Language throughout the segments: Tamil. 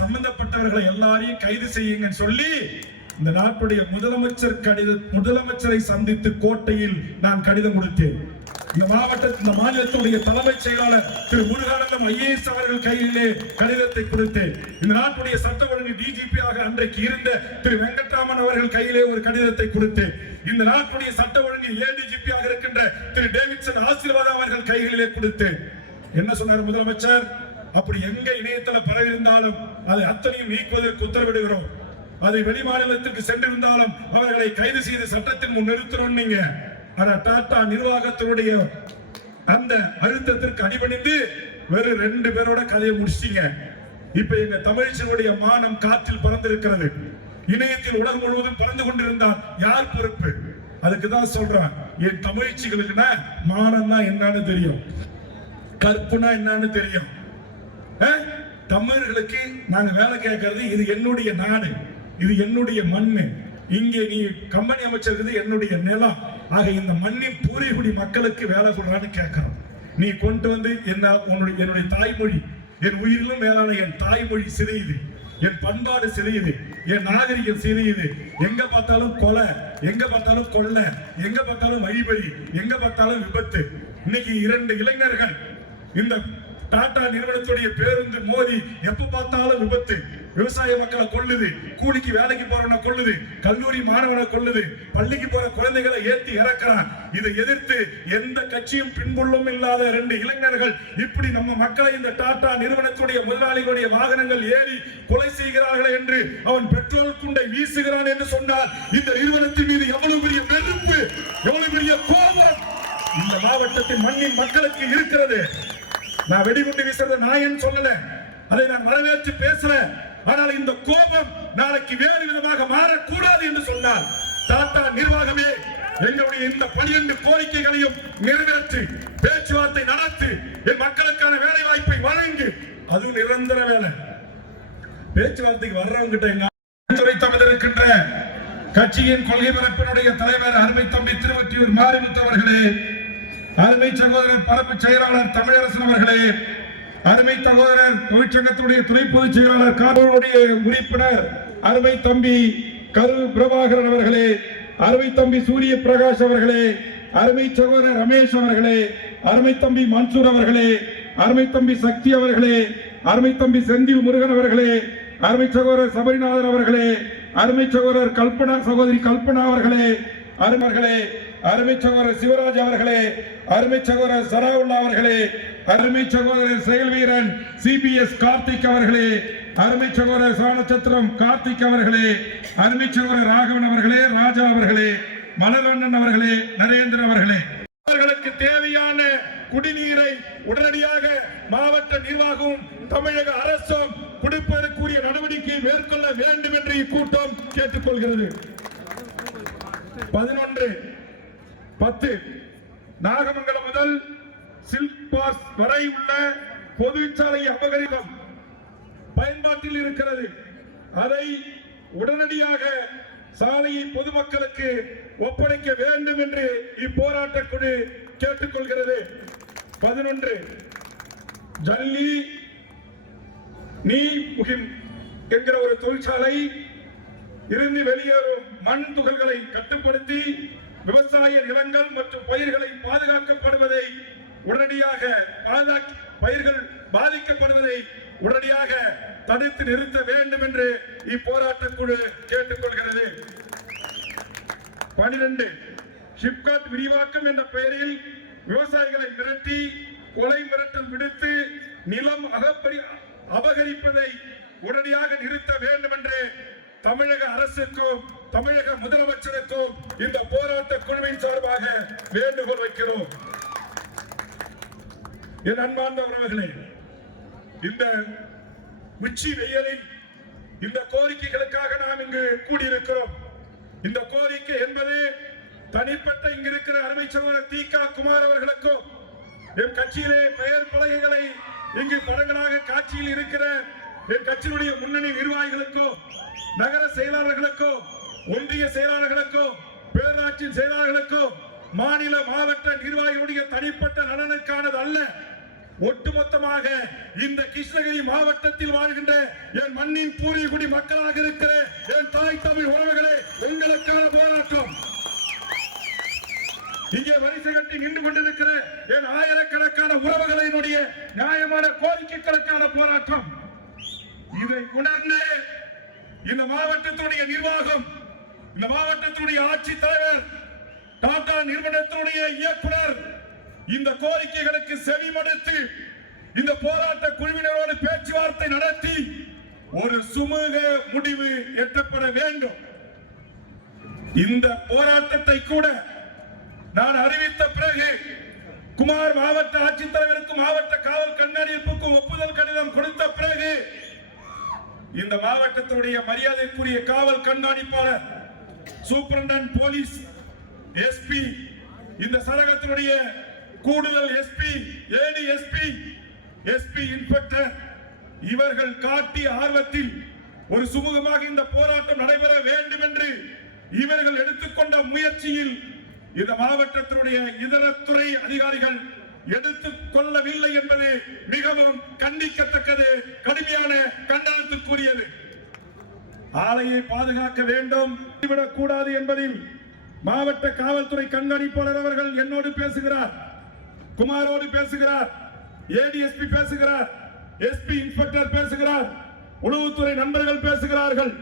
சம்பந்தப்பட்டவர்களை எல்லாரையும் கைது செய்யுங்கன்னு சொல்லி இந்த நாட்டுடைய முதலமைச்சரை சந்தித்து கோட்டையில் நான் கடிதம் கொடுத்தேன். இந்த மாநிலத்துடைய தலைமைச் செயலாளர் திரு முருகானந்தம் IAS அவர்கள் கையிலே கடிதத்தை கொடுத்தேன். இந்த நாட்டுடைய சட்ட ஒழுங்கு DGP-ஆக அன்றைக்கு இருந்த திரு வெங்கட்ராமன் அவர்கள் கையிலே ஒரு கடிதத்தை கொடுத்தேன். இந்த நாட்டுடைய சட்ட ஒழுங்கு ADGP-ஆக இருக்கின்ற திரு டேவிட்சன் ஆசீர்வாதம் அவர்கள் கைகளிலே கொடுத்தேன். என்ன சொன்னார் முதலமைச்சர்? அப்படி எங்க இணையதள பரவி இருந்தாலும் அதை அத்தனையும் நீக்குவதற்கு உத்தரவிடுகிறோம். அதை வெளிமாநிலத்திற்கு சென்றிருந்தாலும் அவர்களை கைது செய்து சட்டத்தின் முன் நிறுத்துறோம். நீங்க டாடா நிர்வாகத்தினுடைய அந்த அழுத்தத்திற்கு அடிபணிந்து வெறும் 2 பேரோட கதையை முடிச்சிட்டீங்க. இப்ப எங்க தமிழ்ச்சியுடைய மானம் காற்றில் பறந்திருக்கிறது. இணையத்தில் உலகம் முழுவதும் பறந்து கொண்டிருந்தால் யார் பொறுப்பு? அதுக்குதான் சொல்றேன், என் தமிழ்ச்சிகளுக்குன்னா மானம்னா என்னன்னு தெரியும், கற்புனா என்னன்னு தெரியும். தமிழர்களுக்கு நாங்க வேலை கேட்கறது, இது என்னுடைய நாடு, இது என்னுடைய மண்ணு, இங்கே நீ கம்பெனி அமைச்சிருக்கிறது என்னுடைய நிலம். ஆக இந்த மண்ணின் பூர்வீகுடி மக்களுக்கு வேலை கொடுறான்னு கேட்கிறோம். நீ கொண்டு வந்து என்னுடைய தாய்மொழி, என் உயிரிலும் மேலான என் தாய்மொழி சிதையுது, என் பண்பாடு சிதையுது, என் நாகரிகம் சிதையுது. எங்க பார்த்தாலும் கொலை, எங்க பார்த்தாலும் கொள்ளை, எங்க பார்த்தாலும் வழிபறி, எங்க பார்த்தாலும் விபத்து. இன்னைக்கு 2 இளைஞர்கள் இந்த டாடா நிறுவனத்துடைய பேருந்து மோதி எப்ப பார்த்தாலும் விபத்து. விவசாய மக்களை கொல்லுது, கூலிக்கு வேலைக்கு போறவனை கொல்லுது, கல்லூரி மாணவனை கொல்லுது, பள்ளிக்கு போற குழந்தைகளை ஏத்தி இறக்கிறான். இதை எதிர்த்து எந்த கட்சியும் பின்புள்ளும் இல்லாத 2 இளைஞர்கள் இப்படி நம்ம மக்களை இந்த டாடா நிறுவனத்துடைய முதலாளிகளுடைய வாகனங்கள் ஏறி கொலை செய்கிறார்கள் என்று அவன் பெட்ரோல் குண்டை வீசுகிறான் என்று சொன்னால் இந்த நிறுவனத்தின் மீது எவ்வளவு பெரிய வெறுப்பு, எவ்வளவு பெரிய கோபம் இந்த மாவட்டத்தின் மண்ணின் மக்களுக்கு இருக்கிறது. நான் வெடிகுண்டு வீசுறத நான் சொல்லல, அதை நான் வரவேற்று பேசுறேன். ஆனால் இந்த கோபம் நாளைக்கு வேறு விதமாக மாறக்கூடாது என்று சொன்னால் டாடா நிர்வாகமே எங்களுடைய இந்த 12 கோரிக்கைகளையும் நிறைவேற்றி பேச்சுவார்த்தை நடத்தி என் மக்களுக்கான வேலை வாய்ப்பை வழங்கு. அது நிரந்தர வேலை. பேச்சுவார்த்தைக்கு வர்றவங்க கிட்ட இருக்கின்ற கட்சியின் கொள்கை பரப்பினுடைய தலைவர் அருமை தம்பி திருவொற்றியூர் மாரிமுத்து அவர்களே, அருமை சகோதரர் பரப்பு செயலாளர் தமிழரசன் அவர்களே, அருமை சகோதரர் தொழிற்சங்கத்துடைய துணை பொதுச் செயலாளர் காவலுடைய உறுப்பினர் அருமை தம்பி கரு பிரபாகரன் அவர்களே, அருமை தம்பி சூரிய பிரகாஷ் அவர்களே, அருமை சகோதரர் ரமேஷ் அவர்களே, அருமை தம்பி மன்சூர் அவர்களே, அருமை தம்பி சக்தி அவர்களே, அருமை தம்பி செந்தில் முருகன் அவர்களே, அருமை சகோதரர் சபரிநாதன் அவர்களே, அருமை சகோதரர் சகோதரி கல்பனா அவர்களே, அருமை சகோதரர் சிவராஜ் அவர்களே, அருமை சகோதரர் சராவுல்லா அவர்களே, அருமை சகோதரர் செயல் வீரன் CBS கார்த்திக் அவர்களே, அருமை சகோதரர் சாணச்சத்திரம் கார்த்திக் அவர்களே, அருமை சகோதரர் ராகவன் அவர்களே, ராஜா அவர்களே, மலர்வண்ணன் அவர்களே, நரேந்திரன் அவர்களே, அவர்களுக்கு தேவையான குடிநீரை உடனடியாக மாவட்ட நிர்வாகமும் தமிழக அரசும் கொடுப்பதற்குரிய நடவடிக்கை மேற்கொள்ள வேண்டும் என்று இக்கூட்டம் கேட்டுக்கொள்கிறது. 11/10 நாகமங்கலம் முதல் சில்க் பாஸ் வரை உள்ள பொதுச்சாலை அபகரிக்கும் பயன்பாட்டில் இருக்கிறது. அதை உடனடியாக சாலையை பொதுமக்களுக்கு ஒப்படைக்க வேண்டும் என்று இப்போராட்ட குழு கேட்டுக்கொள்கிறது. 11 ஜல்லி நீ முகிம் என்கிற ஒரு தொழிற்சாலை இருந்து வெளியேறும் மண் துகள்களை கட்டுப்படுத்தி விவசாய நிலங்கள் மற்றும் பயிர்களை பாதுகாக்கப்படுவதை உடனடியாக பயிர்கள் பாதிக்கப்படுவதை உடனடியாக தடுத்து நிறுத்த வேண்டும் என்று இப்போராட்ட குழு கேட்டுக்கொள்கிறது. 12 ஷிப்காட் விரிவாக்கம் என்ற பெயரில் விவசாயிகளை மிரட்டி கொலை மிரட்டல் விடுத்து நிலம் அபகரிப்பதை உடனடியாக நிறுத்த வேண்டும் என்று தமிழக அரசுக்கும் தமிழக முதலமைச்சருக்கும் இந்த போராட்ட குழுவின் சார்பாக வேண்டுகோள் வைக்கிறோம். என் அன்பார்ந்த உறவுகளே, இந்த உச்சி வெயிலில் இந்த கோரிக்கைகளுக்காக நாம் இங்கு கூடியிருக்கிறோம். இந்த கோரிக்கை என்பது தனிப்பட்ட இங்கு இருக்கிற அருமை சகோதரர் தி.க. குமார் அவர்களுக்கும் என் கட்சியிலே பெயர் பலகைகளை இங்கு படங்களாக காட்சியில் இருக்கிற என் கட்சியினுடைய முன்னணி நிர்வாகிகளுக்கோ, நகர செயலாளர்களுக்கோ, ஒன்றிய செயலாளர்களுக்கோ, பேரூராட்சி செயலாளர்களுக்கோ, மாநில மாவட்ட நிர்வாகிகளுடைய தனிப்பட்ட நலனுக்கானது அல்ல. ஒட்டுமொத்தமாக இந்த கிருஷ்ணகிரி மாவட்டத்தில் வாழ்கின்ற என் மண்ணின் பூர்வீகுடி மக்களாக இருக்கிற என் தாய் தமிழ் உறவுகளே, உங்களுக்கான போராட்டம். இங்கே வரிசை கட்டி நின்று கொண்டிருக்கிற என் ஆயிரக்கணக்கான உறவுகளினுடைய நியாயமான கோரிக்கைகளுக்கான போராட்டம். இதை உணர்ந்து இந்த மாவட்டத்துடைய நிர்வாகம், இந்த மாவட்டத்துடைய ஆட்சித் தலைவர், டாடா நிறுவனத்துடைய இயக்குனர் இந்த கோரிக்கைகளுக்கு செவிமடுத்து இந்த போராட்ட குழுவினரோடு பேச்சுவார்த்தை நடத்தி ஒரு சுமூக முடிவு எட்டப்பட வேண்டும். இந்த போராட்டத்தை கூட நான் அறிவித்த பிறகு குமார் மாவட்ட ஆட்சித்தலைவருக்கும் மாவட்ட காவல் கண்காணிப்புக்கும் ஒப்புதல் கடிதம் கொடுத்த பிறகு இந்த மாவட்டத்துடைய மரியாதைக்குரிய காவல் கண்காணிப்பாளர், சூப்பரண்டன்ட் போலீஸ், எஸ்பி, இந்த சரகத்தினுடைய கூடுதல் எஸ்பி, ஏடிஎஸ்பி, எஸ்பி இன்ஸ்பெக்டர் இவர்கள் காட்டிய ஆர்வத்தில் ஒரு சுமூகமாக இந்த போராட்டம் நடைபெற வேண்டும் என்று இவர்கள் எடுத்துக்கொண்ட முயற்சியில் இந்த மாவட்டத்தினுடைய இதர துறை அதிகாரிகள் எடுத்துக் கொள்ளவில்லை என்பது மிகவும் கண்டிக்கத்தக்கது, கடுமையான கண்டனத்துக்குரியது. ஆலையை பாதுகாக்க வேண்டும், விடக்கூடாது என்பதில் மாவட்ட காவல்துறை கண்காணிப்பாளர் அவர்கள் என்னோடு பேசுகிறார், குமாரோடு பேசுகிறார், ஏடிஎஸ்பி பேசுகிறார், எஸ்பி இன்ஸ்பெக்டர் பேசுகிறார், உளவுத்துறை நண்பர்கள் பேசுகிறார்கள்.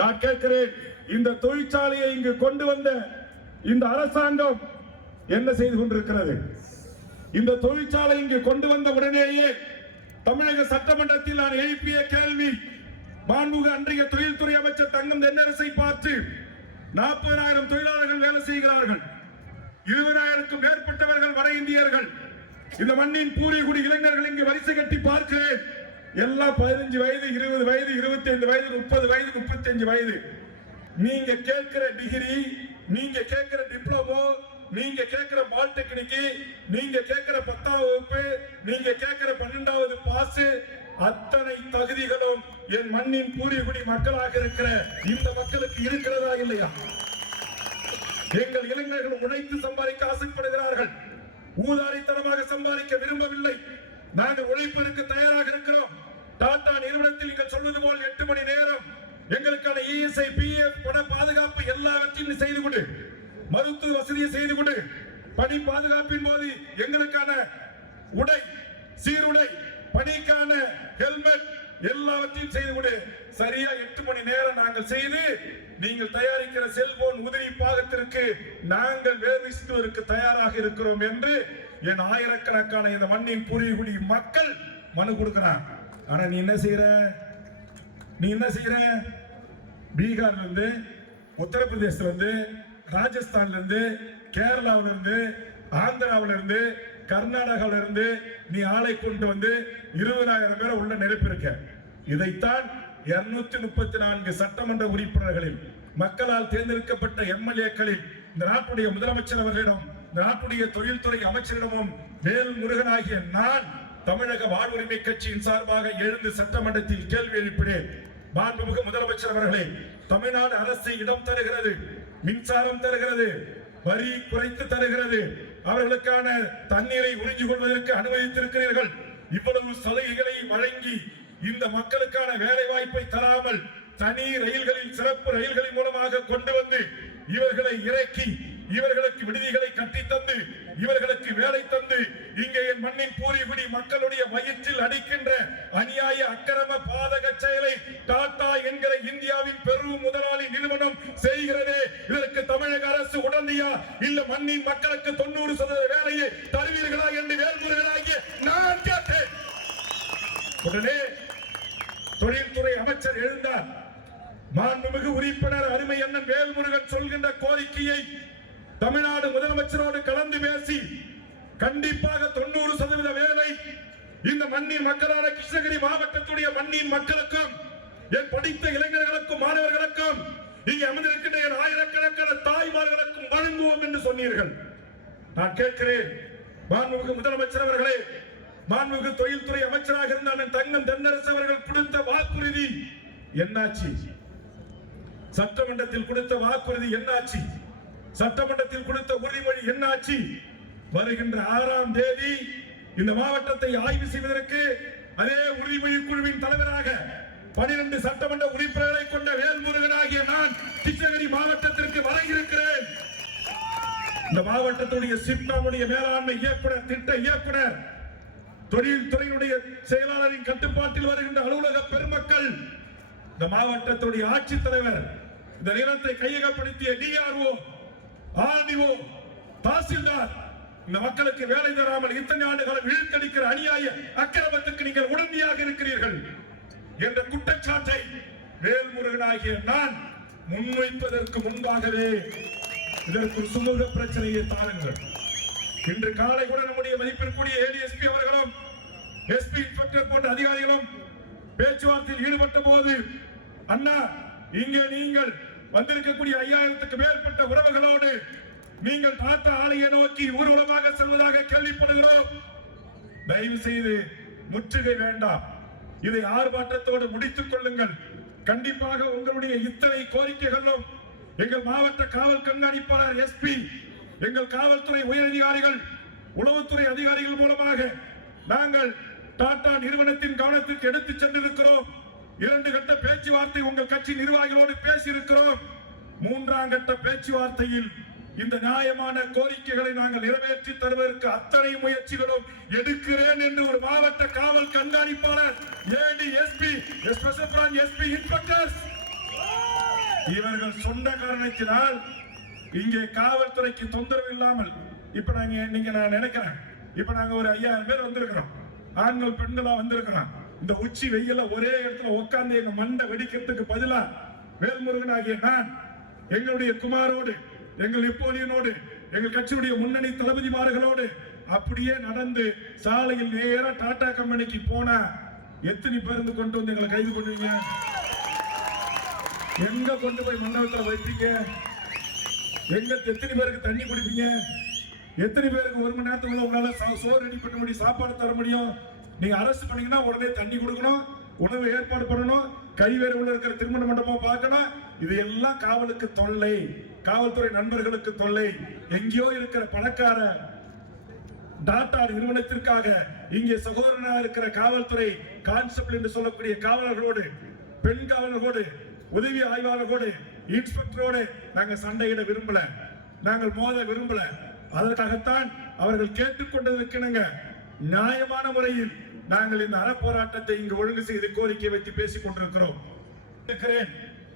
நான் கேட்கிறேன், இந்த தொழிற்சாலையை இங்கு கொண்டு வந்த இந்த அரசாங்கம் என்ன செய்து கொண்டிருக்கிறது? இந்த தொழிற்சாலை இங்கு கொண்டு வந்த உடனேயே தமிழக சட்டமன்றத்தில் நான் எழுப்பிய கேள்வி, மாண்புமிகு அன்றைய தொழில்துறை அமைச்சர் தங்கம் தென்னரசை பார்த்து 40,000 தொழிலாளர்கள் வேலை செய்கிறார்கள், 20,000க்கும் மேற்பட்டவர்கள் வட இந்தியர்கள், இந்த மண்ணின் பூர்வீகுடி இளைஞர்கள் இங்கு வரிசை கட்டி பார்க்கிறேன். எல்லாம் 15 வயது, 20 வயது, 25 வயது, 30 வயது, 35 வயது. நீங்க கேட்கிற டிகிரி, நீங்க கேட்கிற டிப்ளமோ, நீங்க கேட்கிற பாலிடெக்னிக், நீங்க கேட்கிற 10ஆம் வகுப்பு, நீங்க கேட்கிற 12வது பாஸ், அத்தனை தகுதிகளும் என் மண்ணின் பூர்வீகுடி மக்களாக இருக்கிற இந்த மக்களுக்கு இருக்கிறதா இல்லையா? எங்கள் இளைஞர்கள் உழைத்து சம்பாதிக்க ஆசைப்படுகிறார்கள், ஊதாரித்தனமாக சம்பாதிக்க விரும்பவில்லை. நாங்கள் உழைப்பதற்கு தயாராக இருக்கிறோம். டாடா நிறுவனத்தில் நீங்கள் சொல்வது போல் 8 மணி நேரம் எங்களுக்கான இஎஸ்ஐ, பிஎஃப், பண பாதுகாப்பு எல்லாவற்றையும் செய்து கொடு, மருத்துவ வசதியை செய்து கொடு, பணி பாதுகாப்பின் போது எங்களுக்கான உடை, சீருடை, பணிக்கான ஹெல்மெட் எல்லாவற்றையும் செய்து கொடு. சரியா 8 மணி நேரம் நாங்கள் செய்து நீங்கள் தயாரிக்கிற செல்போன் உதிரி பாகத்திற்கு நாங்கள் வேர்விசுவதற்கு தயாராக இருக்கிறோம் என்று என் ஆயிரக்கணக்கான இந்த மண்ணின் பூர்வீகுடி மக்கள் மனு கொடுக்கிறான். ஆனா நீ என்ன செய்யற? பீகார்ல இருந்து, உத்தரப்பிரதேசத்துல இருந்து, ராஜஸ்தான்ல இருந்து, கேரளாவில இருந்து, ஆந்திராவில இருந்து, கர்நாடகாவில இருந்து நீ ஆளை கொண்டு வந்து 20,000 பேரை உள்ள நிரப்பியிருக்க. இதைத்தான் 234 சட்டமன்ற உறுப்பினர்களில், மக்களால் தேர்ந்தெடுக்கப்பட்ட எம்எல்ஏக்களில், இந்த நாட்டுடைய முதலமைச்சர் அவர்களிடம், இந்த நாட்டுடைய தொழில்துறை அமைச்சரிடமும் வேல் முருகனாகிய நான் தமிழக வாழ்வுரிமை கட்சியின் சார்பாக எழுந்து சட்டமன்றத்தில் கேள்வி எழுப்பினேன். மாண்புமிகு முதலமைச்சர் அவர்களே, தமிழ்நாடு அரசு இடம் தருகிறது, மின்சாரம் தருகிறது, வரி குறைத்து தருகிறது, அவர்களுக்கான தண்ணீரை உறிஞ்சு கொள்வதற்கு அனுமதித்திருக்கிறீர்கள். இவ்வளவு சலுகைகளை வழங்கி இந்த மக்களுக்கான வேலை வாய்ப்பை தராமல் தனி ரயில்களில், சிறப்பு ரயில்களின் மூலமாக கொண்டு வந்து இவர்களை இறக்கி இவர்களுக்கு விடுதிகளை கட்டி தந்து இவர்களுக்கு வேலை தந்து இங்கே என் மண்ணின் பூர்வீகுடி மக்களுடைய வயிற்றில் அடிக்கின்ற அநியாய அக்கிரம பாதக செயலை டாடா என்கிற இந்தியாவின் பெரும் முதலாளி நிறுவனம் செய்கிறதே. இதற்கு தமிழக அரசு உடனடியா இல்ல மண்ணின் மக்களுக்கு 90% வேலையை தருவீர்களா என்று வேல்முருகனாகிய நான் கேட்டேன். உடனே தொழில்துறை அமைச்சர் எழுந்தார். மாண்புமிகு உறுப்பினர் அருமை அண்ணன் வேல்முருகன் சொல்கின்ற கோரிக்கையை தமிழ்நாடு முதலமைச்சரோடு கலந்து பேசி கண்டிப்பாக 90% வேலை இந்த மண்ணின் மக்களான கிருஷ்ணகிரி மாவட்டத்துடைய மண்ணின் மக்களுக்கும், என் படித்த இளைஞர்களுக்கும், மாணவர்களுக்கும், இங்கே அமர்ந்திருக்கின்ற என் ஆயிரக்கணக்கான தாய்மார்களுக்கும் வழங்குவோம் என்று சொன்னீர்கள். நான் கேட்கிறேன், மாண்புமிகு முதலமைச்சர் அவர்களே, மாண்புமிகு தொழில்துறை அமைச்சராக இருந்த அண்ணன் தங்கம் தென்னரசு அவர்கள் கொடுத்த வாக்குறுதி என்னாச்சு? சட்டமன்றத்தில் கொடுத்த வாக்குறுதி என்னாச்சு? சட்டமன்றத்தில் கொடுத்த உறுதிமொழி என்னாச்சு? வருகின்ற 6ஆம் தேதி இந்த மாவட்டத்தை ஆய்வு செய்வதற்கு அதே உறுதிமொழி குழுவின் தலைவராக 12 சட்டமன்ற உறுப்பினர்களை கொண்ட வேல்முருகன் ஆகிய நான் கிருஷ்ணகிரி மாவட்டத்திற்கு வர இருக்கிறேன். இந்த மாவட்டத்துடைய சிப்காமுடைய மேலாண்மை இயக்குனர், திட்ட இயக்குனர், தொழில்துறையினுடைய செயலாளரின் கட்டுப்பாட்டில் வருகின்ற அலுவலக பெருமக்கள், இந்த மாவட்டத்துடைய ஆட்சித்தலைவர், இந்த நிலத்தை கையகப்படுத்திய டிஆர்ஓ, ஆர்டிஓ, தாசில்தார், இந்த மக்களுக்கு வேலை தராமல் இத்தனை ஆண்டுகாலம் இழுத்தடிக்கிற அநியாய அக்கிரமத்துக்கு நீங்கள் உடனடியாக இருக்கிறீர்கள் என்ற குற்றச்சாட்டை வேல்முருகனாகிய நான் முன்வைப்பதற்கு முன்பாகவே இதற்கு சுமூக பிரச்சனையை தாருங்கள். இன்று காலை கூட நம்முடைய மதிப்பிற்குரிய ஏடிஎஸ்பி அவர்களும் எஸ்பி இன்ஸ்பெக்டர் போன்ற அதிகாரிகளும் பேச்சுவார்த்தையில் ஈடுபட்ட போது, அண்ணா இங்கே நீங்கள் வந்திருக்கக்கூடிய 5000க்கு மேற்பட்ட உறவுகளோடு நீங்கள் டாடா ஆலையை நோக்கி ஊர்வலமாக செல்வதாக கேள்விப்படுகிறோம். தயவு செய்து முற்றுகை வேண்டாம், இதை ஆர்ப்பாட்டத்தோடு முடித்துக் கொள்ளுங்கள். கண்டிப்பாக உங்களுடைய இத்தனை கோரிக்கைகளும் எங்கள் மாவட்ட காவல் கண்காணிப்பாளர் எஸ்பி, எங்கள் காவல்துறை உயரதிகாரிகள், உளவுத்துறை அதிகாரிகள் மூலமாக நாங்கள் டாடா நிறுவனத்தின் கவனத்திற்கு எடுத்துச் சென்றிருக்கிறோம். 2 கட்ட பேச்சுவார்த்தை உங்கள் கட்சி நிர்வாகிகளோடு பேசியிருக்கிறோம். 3ஆம் கட்ட பேச்சுவார்த்தையில் இந்த நியாயமான கோரிக்கைகளை நாங்கள் நிறைவேற்றி தருவதற்கு அத்தனை முயற்சிகளும் எடுக்கிறேன் என்று ஒரு மாவட்ட காவல் கண்காணிப்பாளர், ADSP, special branch SP inspectors இவர்கள் சொன்ன காரணத்தினால் இங்கே காவல்துறைக்கு தொந்தரவு இல்லாமல் இப்ப நான் நினைக்கிறேன், இப்ப நாங்க ஒரு 5000 பேர் வந்திருக்கிறோம், ஆண்கள் பெண்களா வந்திருக்கிறோம். இந்த உச்சி வெயில ஒரே இடத்துல உட்கார்ந்து எங்க மண்டை வெடிக்கிறதுக்கு பதிலா வேல்முருகன் ஆகிய நான் எங்களுடைய குமாரோடு, எங்கள் நெப்போலியனோடு, எங்கள் கட்சியுடைய முன்னணி தளபதிமார்களோடு அப்படியே நடந்து சாலையில் நேரா டாடா கம்பெனிக்கு போனா எத்தனை பேருந்து கொண்டு வந்து எங்களை கைது பண்ணுவீங்க? எங்க கொண்டு போய் மண்டபத்தில் வைப்பீங்க? எங்க எத்தனை பேருக்கு தண்ணி குடிப்பீங்க? எத்தனை பேருக்கு 1 மணி நேரத்துக்குள்ள உங்களால சோறு ரெடி பண்ண முடியும், சாப்பாடு தர முடியும்? நீங்க அரசு பண்ணீங்கன்னா உடனே தண்ணி கொடுக்கணும், உணவு ஏற்பாடு பண்ணணும், கைவேறு உள்ள இருக்கிற திருமண மண்டபம் பார்க்கணும். இது எல்லாம் காவலுக்கு தொல்லை, காவல்துறை நண்பர்களுக்கு தொல்லை. எங்கேயோ இருக்கிற பணக்கார டாடா நிறுவனத்திற்காக இங்கே சகோதரனாக இருக்கிற காவல்துறை கான்ஸ்டபிள் என்று சொல்லக்கூடிய காவலர்களோடு, பெண் காவலர்களோடு, உதவி ஆய்வாளர்களோடு, இன்ஸ்பெக்டரோடு நாங்கள் சண்டையிட விரும்பல, நாங்கள் மோத விரும்பல. அதற்காகத்தான் அவர்கள் கேட்டுக்கொண்டதற்கிணங்க நியாயமான முறையில் நாங்கள் இந்த அறப்போராட்டத்தை இங்கு ஒழுங்கு செய்து கோரிக்கை வைத்து பேசிக் கொண்டிருக்கிறோம்.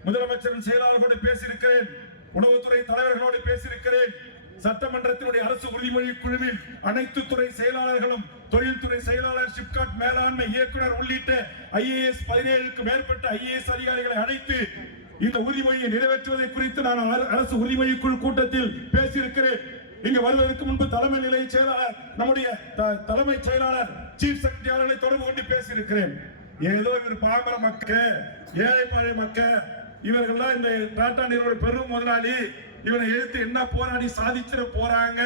முதலமைச்சரின் செயலாளர்களோடு பேசியிருக்கிறேன், உணவுத்துறை தலைவர்களோடு பேசியிருக்கிறேன், சட்டமன்றத்தினுடைய அரசு உறுதிமொழி குழுவில் அனைத்து துறை செயலாளர்களும், தொழில்துறை செயலாளர், சிப்காட் மேலாண்மை இயக்குனர் உள்ளிட்ட ஐஏஎஸ் 17க்கு மேற்பட்ட ஐஏஎஸ் அதிகாரிகளை அழைத்து இந்த உறுதிமொழியை நிறைவேற்றுவதை குறித்து நான் அரசு உறுதிமொழி குழு கூட்டத்தில் பேசியிருக்கிறேன். இங்கு வருவதற்கு முன்பு தலைமை நிலைய செயலாளர், நம்முடைய தலைமை செயலாளர், சீஃப் செக்ரட்டரி தொடர்பு கொண்டு பேசியிருக்கிறேன். ஏதோ இவர் பாமர மக்கள், ஏழை பாழை மக்கள், இவர்கள்லாம் இந்த டாடா நிறுவன பெரும் முதலாளி, இவனை எழுத்து என்ன போராடி சாதிச்சிட போறாங்க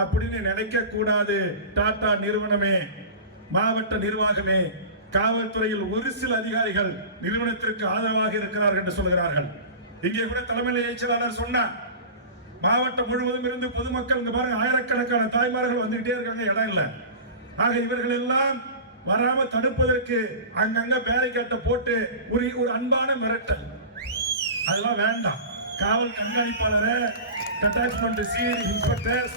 அப்படின்னு நினைக்க கூடாது. டாடா நிறுவனமே, மாவட்ட நிர்வாகமே, காவல்துறையில் ஒரு சில அதிகாரிகள் நிறுவனத்திற்கு ஆதரவாக இருக்கிறார்கள் என்று சொல்கிறார்கள். இங்கே கூட தலைமை நிலைய செயலாளர் சொன்னார், மாவட்டம் முழுவதும் இருந்து பொதுமக்கள் இங்க பாருங்க ஆயிரக்கணக்கான தாய்மார்கள் வந்துகிட்டே இருக்காங்க, இடம் இல்ல. ஆக இவர்கள் எல்லாம் வராம தடுப்பதற்கு அங்கங்க பேரிகேட்டை போட்டு ஒரு அன்பான மிரட்டல், அதெல்லாம் வேண்டாம். காவல் கண்காணிப்பாளரை, attachment cell inspectors,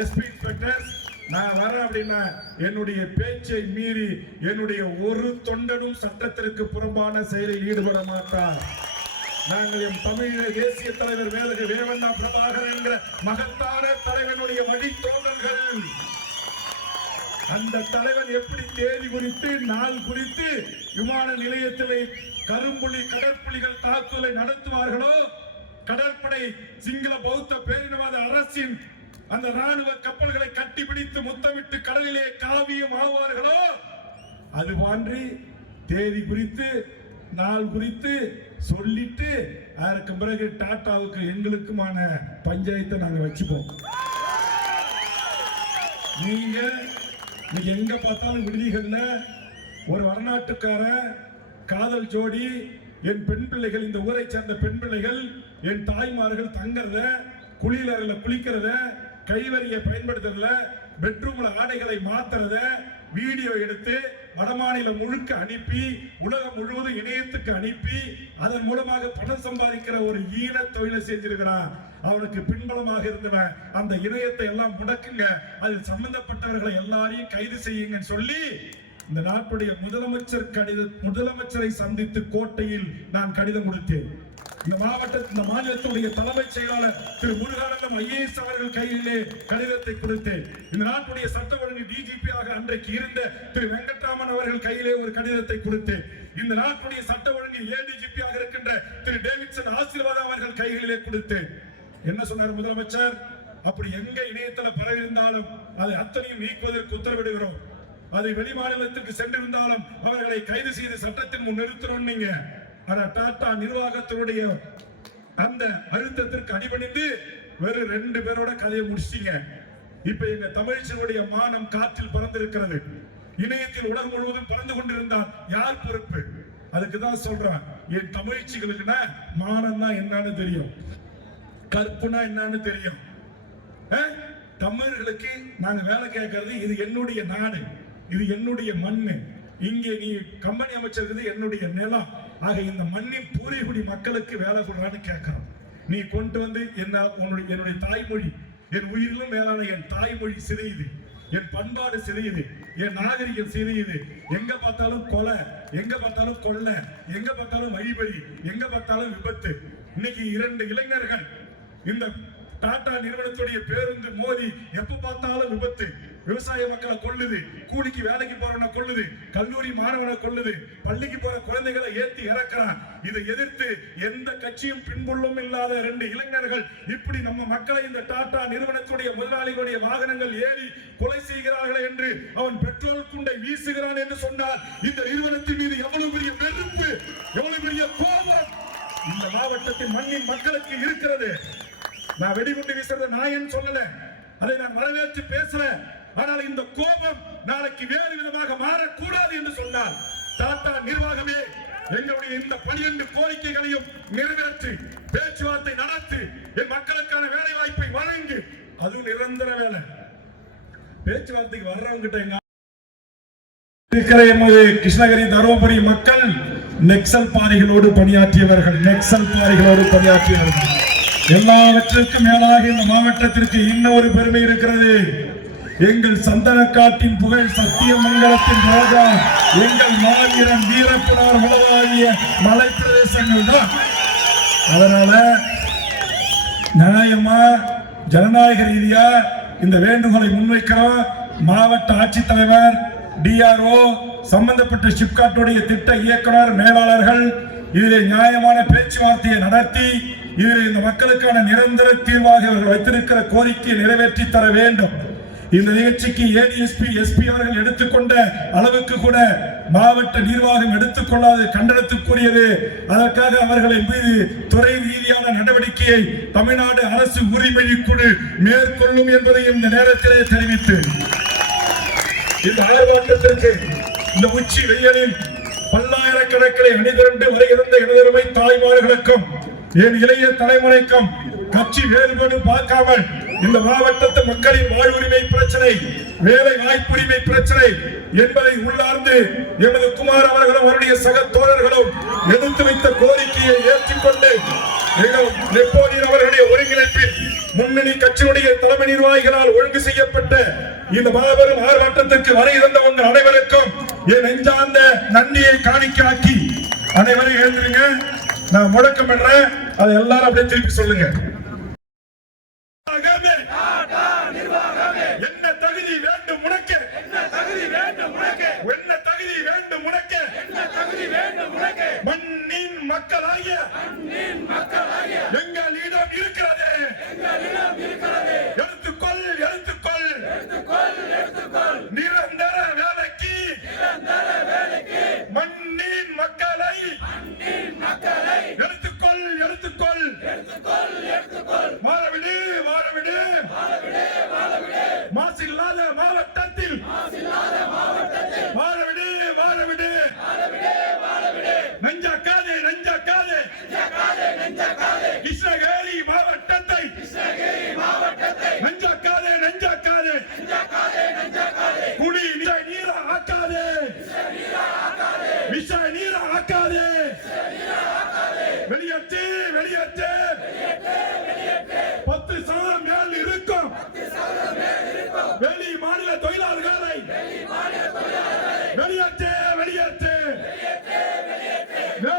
SP inspectors, நான் வரேன் அப்படின்னா என்னுடைய பேச்சை மீறி என்னுடைய ஒரு தொண்டனும் சட்டத்திற்கு புறம்பான செயலில் ஈடுபட மாட்டார். நாங்கள் எம் தமிழக தேசிய தலைவர் வேவண்ணா பிரபாகர் என்ற மகத்தான தலைவனுடைய வழித்தோன்றல்கள். அந்த தலைவன் எப்படி தேதி குறித்து, நாள் குறித்து விமான நிலையத்திலே கரும்புலி கடற்புலிகள் தாக்குதலை நடத்துவார்களோ, கடற்படை சிங்கள பௌத்த பேரினவாத அரசின் அந்த ராணுவ கப்பல்களை கட்டிப்பிடித்து முத்தமிட்டு கடலிலே காவியம் ஆவார்களோ, அது போன்று தேதி குறித்து, நாள் குறித்து சொல்லிட்டு அதற்கு பிறகு டாட்டாவுக்கு எங்களுக்குமான பஞ்சாயத்தை நாங்க வச்சுப்போம். நீங்க எங்க பார்த்தாலும் விடுதிகள்ல ஒரு வடநாட்டுக்கார காதல் ஜோடி, என் பெண் பிள்ளைகள், இந்த ஊரை சேர்ந்த பெண் பிள்ளைகள், என் தாய்மார்கள் தங்கறத, குளியலறையில் குளிக்கிறத, கைவரியை பயன்படுத்துறதுல, பெட்ரூம்ல ஆடைகளை மாத்துறத வீடியோ எடுத்து வடமாநிலம் முழுக்க அனுப்பி உலகம் முழுவதும் இணையத்துக்கு அனுப்பி அதன் மூலமாக பணம் சம்பாதிக்கிற ஒரு ஈன தொழிலை செஞ்சிருக்கிறான். அவனுக்கு பின்பலமாக இருந்தவன் அந்த இணையத்தை எல்லாம் முடக்குங்க, அதில் சம்பந்தப்பட்டவர்களை எல்லாரையும் கைது செய்யுங்கன்னு சொல்லி இந்த நாட்டுடைய முதலமைச்சரை சந்தித்து கோட்டையில் நான் கடிதம் கொடுத்தேன். இந்த மாநிலத்துடைய தலைமைச் செயலாளர் திரு முருகானந்தம் ஐஏஎஸ் அவர்கள் கையிலே கடிதத்தை கொடுத்தேன். இந்த நாட்டுடைய சட்ட ஒழுங்கு டிஜிபியாக அன்றைக்கு இருந்த திரு வெங்கட்ராமன் அவர்கள் கையிலே ஒரு கடிதத்தை கொடுத்தேன். இந்த நாட்டுடைய சட்ட ஒழுங்கு ஏடிஜிபியாக இருக்கின்ற திரு டேவிட்சன் ஆசீர்வாதம் அவர்கள் கைகளிலே கொடுத்தேன். என்ன சொன்னார் முதலமைச்சர்? அப்படி எங்க இணையதள பரவி இருந்தாலும் அதை அத்தனையும் நீக்குவதற்கு உத்தரவிடுகிறோம். அதை வெளிமாநிலத்திற்கு சென்றிருந்தாலும் அவர்களை கைது செய்து சட்டத்தின் முன் நிறுத்தணும். நீங்க டாடா நிர்வாகத்தினுடைய அந்த அழுத்தத்திற்கு அடிபணிந்து வெறும் 2 பேரோட கதையை முடிச்சிட்டீங்க. இப்ப எங்க தமிழ்ச்சியுடைய மானம் காற்றில் பறந்திருக்கிறது. இணையத்தில் உலகம் முழுவதும் பறந்து கொண்டிருந்தால் யார் பொறுப்பு? அதுக்கு தான் சொல்றான், என் தமிழ்ச்சிகளுக்குன்னா மானம்னா என்னன்னு தெரியும், கற்புனா என்னன்னு தெரியும். தமிழர்களுக்கு நாங்க வேலை கேட்கறது, இது என்னுடைய நாடு, இது என்னுடைய மண்ணு, இங்கே நீ கம்பெனி அமைச்சிருக்கிறது என்னுடைய நிலம். ஆக இந்த மண்ணின் பூரிகுடி மக்களுக்கு வேலை கொடுறான்னு கேட்கிறோம். நீ கொண்டு வந்து என்னுடைய தாய்மொழி, என் உயிரிலும் மேலான என் தாய்மொழி சிதையுது, என் பண்பாடு சிதையுது, என் நாகரிகம் சிதையுது. எங்க பார்த்தாலும் கொலை, எங்க பார்த்தாலும் கொள்ளை, எங்க பார்த்தாலும் வழிபறி, எங்க பார்த்தாலும் விபத்து. இன்னைக்கு 2 இளைஞர்கள் இந்த டாடா நிறுவனத்துடைய பேருந்து மோதி எப்ப பார்த்தாலும் விபத்து. விவசாய மக்களை கொல்லுது, கூலிக்கு வேலைக்கு போறவனை கொல்லுது, கல்லூரி மாணவனை கொல்லுது, பள்ளிக்கு போற குழந்தைகளை ஏத்தி இறக்குறான். இதை எதிர்த்து எந்த கட்சியும் பின்புள்ளும் இல்லாத 2 இளைஞர்கள் இப்படி நம்ம மக்களை இந்த டாடா நிறுவனத்துடைய முதலாளிகளுடைய வாகனங்கள் ஏறி கொலை செய்கிறார்கள் என்று அவன் பெட்ரோல் குண்டை வீசுகிறான் என்று சொன்னால் இந்த நிறுவனத்தின் மீது எவ்வளவு பெரிய வெறுப்பு, எவ்வளவு பெரிய கோபம் இந்த மாவட்டத்தின் மண்ணின் மக்களுக்கு இருக்கிறது. நான் வெடிகுண்டு வீசுறத நான் சொல்லல, அதை நான் வரவேற்று பேசுறேன். ஆனால் இந்த கோபம் நாளைக்கு வேறு விதமாக மாறக்கூடாது என்று சொன்னால் டாடா நிர்வாகமே எங்களுடைய இந்த 12 கோரிக்கைகளையும் நிறைவேற்றி பேச்சுவார்த்தை நடத்தி என் மக்களுக்கான வேலை வாய்ப்பை வழங்கி, அதுவும் நிரந்தர வேலை. பேச்சுவார்த்தைக்கு வர்றவங்க இருக்கிற எமது கிருஷ்ணகிரி தருமபுரி மக்கள் நெக்சல் பாரிகளோடு பணியாற்றியவர்கள், எல்லாவற்றுக்கும் மேலாக இந்த மாவட்டத்திற்கு இன்னொரு பெருமை இருக்கிறது. எங்கள் சந்தனக்காட்டின் புகழ், சத்தியமங்கலத்தின் ராஜா, எங்கள் மாவீரன் வீரப்பனார் உலவாகிய மலை பிரதேசங்கள் தான். அதனால நியாயமா ஜனநாயக ரீதியா இந்த வேண்டுகோளை முன்வைக்கிறோம். மாவட்ட ஆட்சித்தலைவர், டிஆர்ஓ, சம்பந்தப்பட்ட சிப்காட்டுடைய திட்ட இயக்குனர், மேலாளர்கள் இதில் நியாயமான பேச்சுவார்த்தையை நடத்தி இதில் இந்த மக்களுக்கான நிரந்தர தீர்வாக அவர்கள் வைத்திருக்கிற கோரிக்கையை நிறைவேற்றி தர வேண்டும். இந்த நிகழ்ச்சிக்கு ஏடிஎஸ்பி, எஸ்பி அவர்கள் எடுத்துக்கொண்ட அளவுக்கு கூட மாவட்ட நிர்வாகம் எடுத்துக்கொள்ளாது கண்டனத்துக்குரியது. அதற்காக அவர்களை மீது துறை ரீதியான நடவடிக்கையை தமிழ்நாடு அரசு உரிமை குழு மேற்கொள்ளும் என்பதையும் இந்த நேரத்திலே தெரிவித்து, இந்த ஆர்ப்பாட்டத்திற்கு இந்த உச்சி வெயிலில் பல்லாயிரக்கணக்கிலே அணிதிரண்டு வருகின்ற எனதருமை தாய்மார்களுக்கும் என் இளைய தலைமுறைக்கும் கட்சி வேறுபாடு பார்க்காமல் இந்த மாவட்டத்து மக்களின் வாழ்வுரிமை பிரச்சனை, வேலை வாய்ப்புரிமை பிரச்சனை என்பதை உள்ளார்ந்து எமது குமார் அவர்களும் அவருடைய சக தோழர்களும் எதிர்த்து வைத்த கோரிக்கையை ஏற்றுக்கொண்டு நெப்போலியன் அவர்களுடைய ஒருங்கிணைப்பில் முன்னணி கட்சியுடைய தலைமை நிர்வாகிகளால் ஒழுங்கு செய்யப்பட்ட இந்த மாபெரும் ஆர்ப்பாட்டத்திற்கு வர இருந்தவங்க அனைவருக்கும் என் நெஞ்சார்ந்த நன்றியை காணிக்காக்கி அனைவரும் எழுந்துருங்க. நான் முழக்கம் பண்றேன், அதை எல்லாரும் அப்படியே திருப்பி சொல்லுங்க. என்ன தகுதி வேண்டும் உனக்கு? மண்ணின் மக்களாகிய எங்களிடம் இருக்கிறது. எடுத்துக்கொள் நிரந்தர வேலைக்கு மண்ணின் மக்களை எடுத்துக்கொள். மாறவிடு மாசில்லாத மாவட்டத்தில் வாழவிடு நஞ்சாக்காதே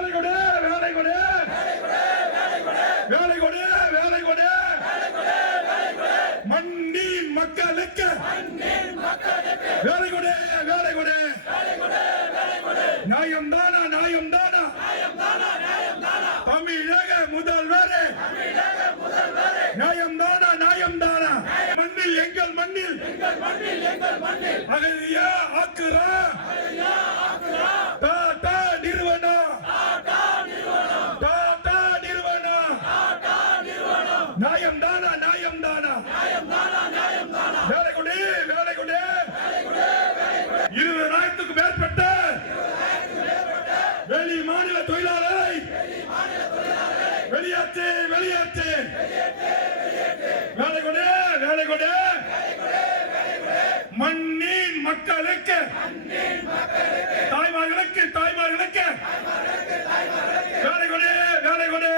வேலை கொடு, வேலை கொடு, வேலை கொடு, வேலை கொடு, மண்ணின் மக்களுக்கு வேலை கொடு, வேலை கொடு. நியாயம் தானா, நியாயம் தானா, தமிழக முதல்வர் நியாயம் தானா, நியாயம் தானா. மண்ணில் எங்கள் மண்ணில் அகதியா ஆக்குறா டாடா நிறுவனம், டாடா நிறுவனம். நியாயம் தானா, நியாயம் தானா, வேலை கொடு, வேலை கொடு. 20,000க்கும் மேற்பட்ட வெளி மாநில தொழிலாளரை வெளியேற்று, வெளியேற்று. வேலை கொடு, வேலை கொடு. மண்ணின் மக்களுக்கு, தாய்மார்களுக்கு, தாய்மார்களுக்கு வேலை கொடு, வேலை கொடு,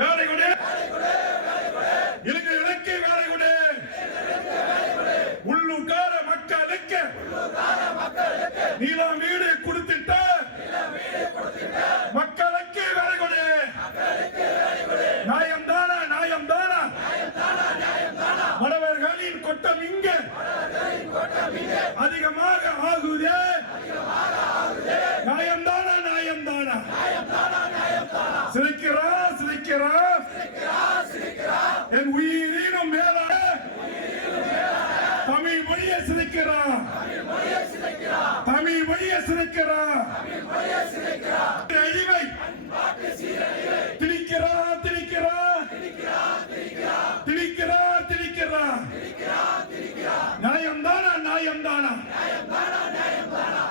வேலை கொடு. இளைஞர்களுக்கு வேலை கொடு. உள்ளூர்கார மக்களுக்கு நீலாம் வீடு கொடுத்துட்ட மக்களுக்கு வேலை கொடு. நியாயம் தானா, நியாயம் தானா, மறவர்களின் கொட்டம் இங்கு அதிகமாக ஆகுதே. நியாயம் தானா, நியாயம் தானா, சிரிக்கிறா, சிரிக்கிறா, என் உயிரினும் மேலான தமிழ் மொழியை சிரிக்கிறா, தமிழ் மொழியை சிரிக்கிறா. அழிவை திணிக்கிறா, திணிக்கிறா, திணிக்கிறா, திணிக்கிறா. நியாயம் தானா, நியாயம் தானா,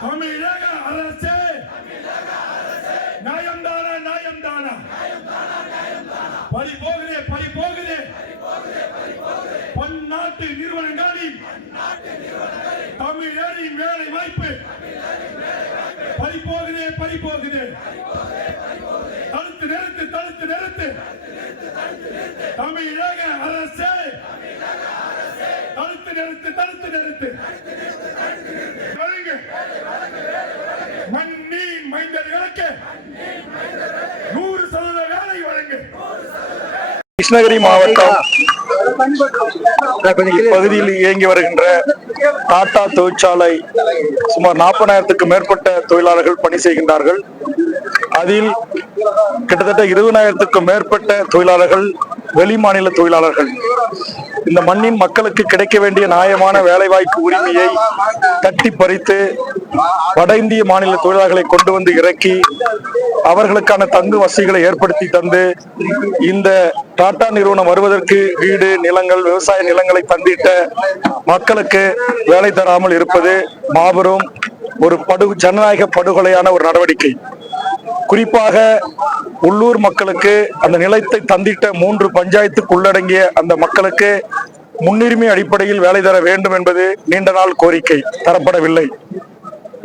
தமிழக அரசே நியாயம் தானா, நியாயம் தானா. பறி போகுதே, பறி போகுதே பன்னாட்டு நிறுவனங்களில் தமிழரின் வேலை வாய்ப்பு பறி போகுதே, பறி போகுதே. தடுத்து நிறுத்து, தடுத்து நிறுத்து. தமிழக அரசே தடுத்து நிறுத்து, தடுத்து நிறுத்து. மண்ணின் மைந்தர்களுக்கு 100% வேலை வழங்கு. கிருஷ்ணகிரி மாவட்டம் இப்பகுதியில் இயங்கி வருகின்ற டாடா தொழிற்சாலை சுமார் 40,000க்கும் மேற்பட்ட தொழிலாளர்கள் பணி செய்கின்றார்கள். அதில் கிட்டத்தட்ட 20,000க்கும் மேற்பட்ட தொழிலாளர்கள் வெளி மாநில தொழிலாளர்கள். இந்த மண்ணின் மக்களுக்கு கிடைக்க வேண்டிய நியாயமான வேலைவாய்ப்பு உரிமையை தட்டி பறித்து வட இந்திய மாநில தொழிலாளர்களை கொண்டு வந்து இறக்கி அவர்களுக்கான தங்கு வசதிகளை ஏற்படுத்தி தந்து இந்த டாடா நிறுவனம் வருவதற்கு வீடு, நிலங்கள், விவசாய நிலங்களை தந்திட்ட மக்களுக்கு வேலை தராமல் இருப்பது மாபெரும் ஒரு ஜனநாயக படுகொலையான ஒரு நடவடிக்கை. குறிப்பாக உள்ளூர் மக்களுக்கு அந்த நிலத்தை தந்திட்ட 3 பஞ்சாயத்துக்கு உள்ளடங்கிய அந்த மக்களுக்கு முன்னுரிமை அடிப்படையில் வேலை தர வேண்டும் என்பது நீண்ட நாள் கோரிக்கை தரப்படவில்லை.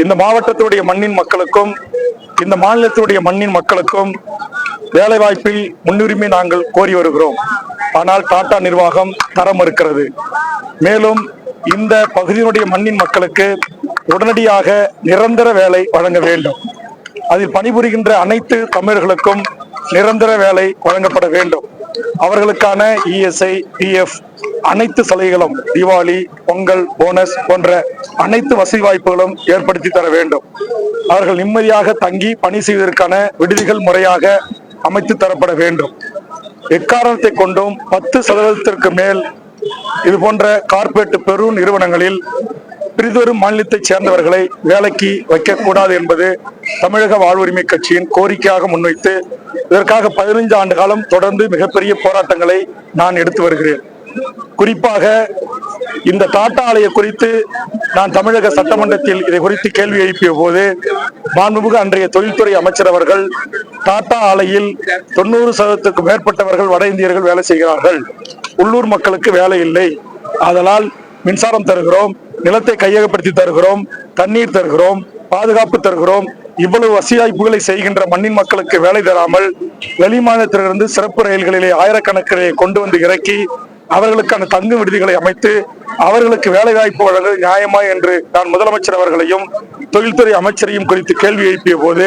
இந்த மாவட்டத்துடைய மண்ணின் மக்களுக்கும் இந்த மாநிலத்துடைய மண்ணின் மக்களுக்கும் வேலை வாய்ப்பில் முன்னுரிமை நாங்கள் கோரி வருகிறோம். ஆனால் டாடா நிர்வாகம் தர மறுக்கிறது. மேலும் இந்த பகுதியினுடைய மண்ணின் மக்களுக்கு உடனடியாக நிரந்தர வேலை வழங்க வேண்டும். அதில் பணிபுரிகின்ற அனைத்து தமிழர்களுக்கும் நிரந்தர வேலை வழங்கப்பட வேண்டும். அவர்களுக்கான இஎஸ்ஐ, பிஎஃப் அனைத்து சலுகைகளும் தீபாவளி, பொங்கல், போனஸ் போன்ற அனைத்து வசதி வாய்ப்புகளும் ஏற்படுத்தி தர வேண்டும். அவர்கள் நிம்மதியாக தங்கி பணி செய்வதற்கான விடுதிகள் முறையாக அமைத்து தரப்பட வேண்டும். எக்காரணத்தை கொண்டும் 10% மேல் இது போன்ற கார்ப்பரேட் பெரு நிறுவனங்களில் பிரிதொரு மாநிலத்தைச் சேர்ந்தவர்களை வேலைக்கு வைக்கக்கூடாது என்பது தமிழக வாழ்வுரிமை கட்சியின் கோரிக்கையாக முன்வைத்து இதற்காக 15 ஆண்டு காலம் தொடர்ந்து மிகப்பெரிய போராட்டங்களை நான் எடுத்து வருகிறேன். குறிப்பாக இந்த டாடா ஆலையை குறித்து நான் தமிழக சட்டமன்றத்தில் இதை குறித்து கேள்வி எழுப்பிய போது மாண்புமிகு அன்றைய தொழில்துறை அமைச்சர் அவர்கள் டாடா ஆலையில் 90%க்கும் மேற்பட்டவர்கள் வட இந்தியர்கள் வேலை செய்கிறார்கள், உள்ளூர் மக்களுக்கு வேலை இல்லை, அதனால் மின்சாரம் தருகிறோம், நிலத்தை கையகப்படுத்தி தருகிறோம், தண்ணீர் தருகிறோம், பாதுகாப்பு தருகிறோம், இவ்வளவு வசதி வாய்ப்புகளை செய்கின்ற மண்ணின் மக்களுக்கு வேலை தராமல் வெளி மாநிலத்திலிருந்து சிறப்பு ரயில்களிலே ஆயிரக்கணக்கிலே கொண்டு வந்து இறக்கி அவர்களுக்கான தங்கும் விடுதிகளை அமைத்து அவர்களுக்கு வேலை வாய்ப்பு வழங்குவது நியாயமா என்று நான் முதலமைச்சர் அவர்களையும் தொழில்துறை அமைச்சரையும் குறித்து கேள்வி எழுப்பிய போது